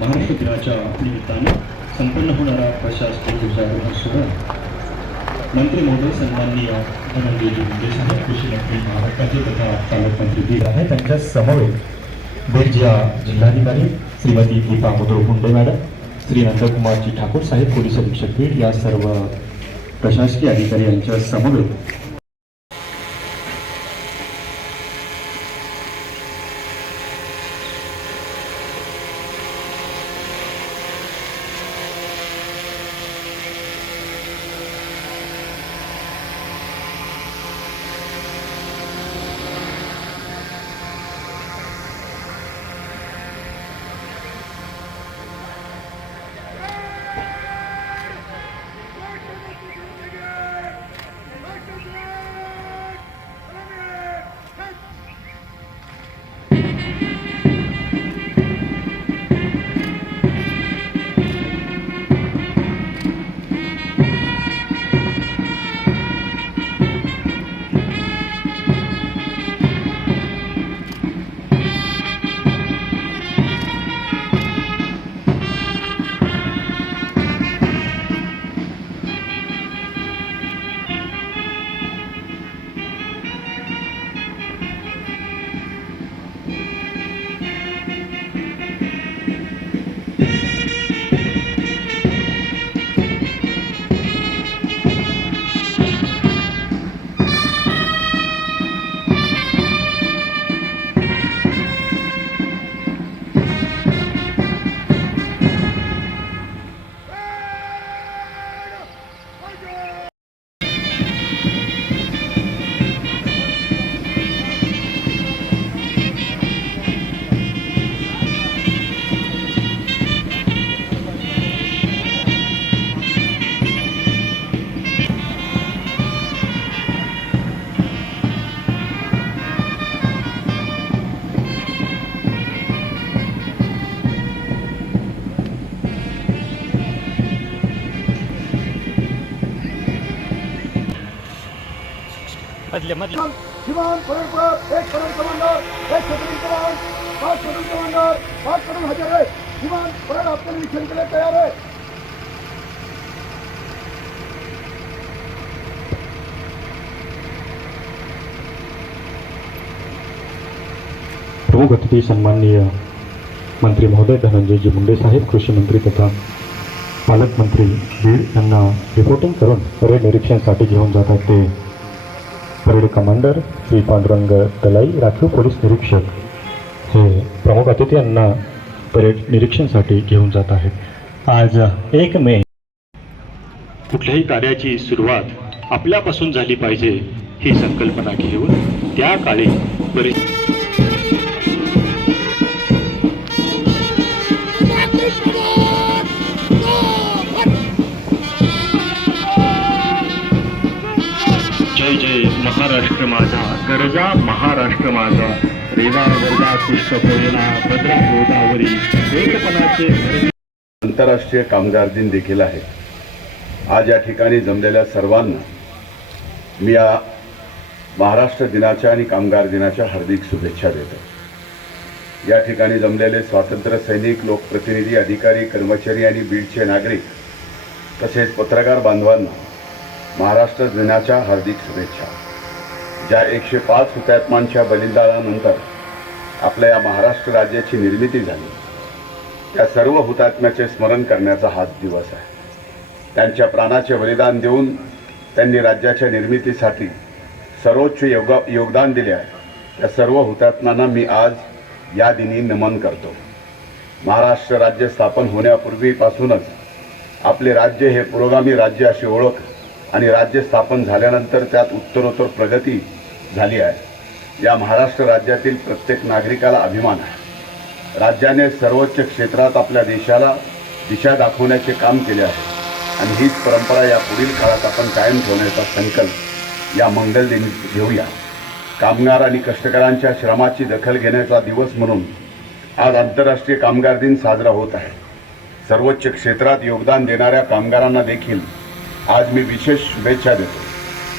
महाराष्ट्र दिनाच्या निमित्तानं संपन्न होणारा प्रशासकीय ध्वजारोहण सोहळा मंत्री महोदय सन्माननीय धनंजयजी मुंडे साहेब कृषी मंत्री महाराष्ट्राचे तथा पालकमंत्री बीड आहे. त्यांच्या समवेत बीडच्या जिल्हाधिकारी श्रीमती दीपा मुद्रो मुंडे मॅडम श्री नंदकुमारजी ठाकूर साहेब पोलीस अधीक्षक बीड या सर्व प्रशासकीय अधिकारी यांच्या समवेत किमान परेडवर एक परेड कमांडर एक छत्री कमान पाच छत्री कमांडर पाच हजर आहे. किमान आपल्या निरीक्षण केले तयार आहे. प्रमुख अतिथी सन्माननीय मंत्री महोदय धनंजयजी मुंडे साहेब कृषी मंत्री तथा पालकमंत्री बीड यांना रिपोर्टिंग करून परेड निरीक्षणासाठी घेऊन जातात ते. परेड कमांडर श्री पांडुरंग दलाई राखीव पोलीस निरीक्षक हे प्रमुख अतिथी यांना परेड निरीक्षणासाठी घेऊन जात आहेत. आज एक मे. कुठल्याही कार्याची सुरुवात आपल्यापासून झाली पाहिजे ही संकल्पना घेऊन त्या काळी परि महाराष्ट्र माझा गरजा महाराष्ट्र माझा. रेवा वर्गा पुष्प पोयला भद्रा गोदावरी एकपणाचे आंतरराष्ट्रीय कामगार दिन देखील आहे. आज या ठिकाणी जमलेल्या सर्वांना मी या महाराष्ट्र दिनाच्या आणि कामगार दिनाच्या हार्दिक शुभेच्छा देतो. या ठिकाणी जमलेले स्वातंत्र्य सैनिक लोकप्रतिनिधी अधिकारी कर्मचारी आणि बीडचे नागरिक तसेच पत्रकार बांधवांना महाराष्ट्र दिनाच्या हार्दिक शुभेच्छा. ज्या एकशे पाच हुतात्मांच्या बलिदानानंतर आपल्या या महाराष्ट्र राज्याची निर्मिती झाली त्या सर्व हुतात्म्याचे स्मरण करण्याचा हाच दिवस आहे. त्यांच्या प्राणाचे बलिदान देऊन त्यांनी राज्याच्या निर्मितीसाठी सर्वोच्च योगा योगदान दिले आहे. त्या सर्व हुतात्म्यांना मी आज या दिनी नमन करतो. महाराष्ट्र राज्य स्थापन होण्यापूर्वीपासूनच आपले राज्य हे पुरोगामी राज्य अशी ओळख आणि राज्य स्थापन झाल्यानंतर त्यात उत्तरोत्तर प्रगती झाली आहे. या महाराष्ट्र राज्यातील प्रत्येक नागरिकाला अभिमान आहे. राज्याने सर्वोच्च क्षेत्रात आपल्या देशाला दिशा दाखवण्याचे काम केले आहे. आणि हीच परंपरा या पुढील काळात आपण कायम ठेवण्याचा संकल्प या मंगल दिनी घेऊया. कामगार आणि कष्टकऱ्यांच्या श्रमाची दखल घेण्याचा दिवस म्हणून आज आंतरराष्ट्रीय कामगार दिन साजरा होत आहे. सर्वोच्च क्षेत्रात योगदान देणाऱ्या कामगारांना देखील आज मी विशेष शुभेच्छा देतो.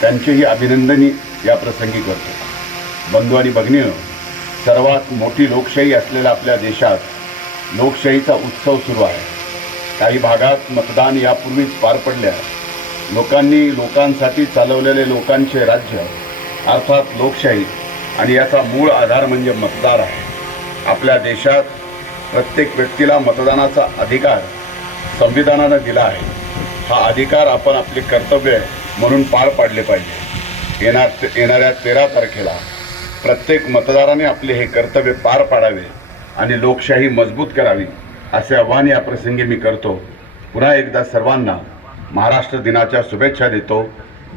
त्यांचेही अभिनंदनी या प्रसंगी करतो. बंधू आणि भगिनीनं सर्वात मोठी लोकशाही असलेल्या आपल्या देशात लोकशाहीचा उत्सव सुरू आहे. काही भागात मतदान यापूर्वीच पार पडल्या लोकांनी लोकांसाठी चालवलेले लोकांचे राज्य अर्थात लोकशाही आणि याचा मूळ आधार म्हणजे मतदार आहे. आपल्या देशात प्रत्येक व्यक्तीला मतदानाचा अधिकार संविधानानं दिला आहे. हा अधिकार आपण आपले कर्तव्य म्हणून पार पाडले पाहिजे. येणार येणाऱ्या तेरा तारखेला प्रत्येक मतदाराने आपले हे कर्तव्य पार पाडावे आणि लोकशाही मजबूत करावी असे आव्हान या प्रसंगी मी करतो. पुन्हा एकदा सर्वांना महाराष्ट्र दिनाच्या शुभेच्छा देतो.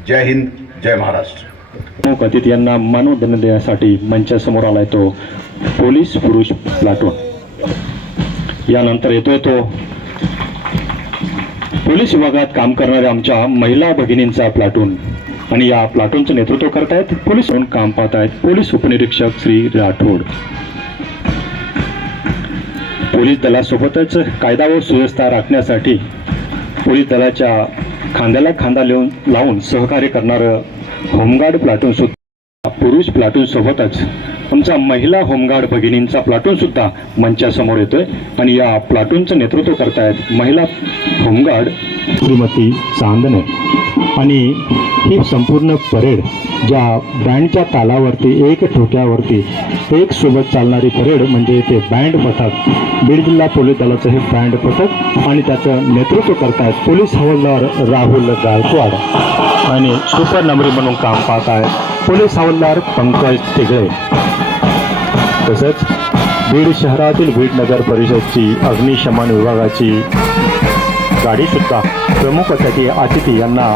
जय हिंद जय महाराष्ट्र. प्रमुख अतिथी यांना मानवंदना देण्यासाठी मंचासमोर आलाय तो पोलीस पुरुष प्लाटून. यानंतर येतोय तो पोलीस विभागात काम करणाऱ्या आमच्या महिला भगिनींचा प्लाटून. आणि या प्लाटूनचं नेतृत्व करतायत पोलीस म्हणून काम पाहत आहेत पोलीस उपनिरीक्षक श्री राठोड. पोलीस दलासोबतच कायदा व सुव्यवस्था राखण्यासाठी पोलीस दलाच्या खांद्याला खांदा लिहून लावून सहकार्य करणारं होमगार्ड प्लाटून सुद्धा पुरुष प्लाटून सोबतच. आमचा महिला होमगार्ड भगिनींचा प्लाटून सुद्धा मंचासमोर येतोय आणि या प्लाटूनचं नेतृत्व करतायत महिला होमगार्ड श्रीमती चांदणे. आणि ही संपूर्ण परेड ज्या बँडच्या तालावरती एक ठोक्यावरती एक सोबत चालणारी परेड म्हणजे ते बँड पथक. बीड जिल्हा पोलीस दलाचं हे बँड पथक आणि त्याचं नेतृत्व करतायत पोलीस हवालदार राहुल गायकवाड. आणि सुपर नंबरी म्हणून काम पाहत आहेत पोलीस हवालदार पंकज तिगळे. तसंच बीड शहरातील बीड नगर परिषदची अग्निशमन विभागाची गाडीसुद्धा प्रमुख अतिथी अतिथी यांना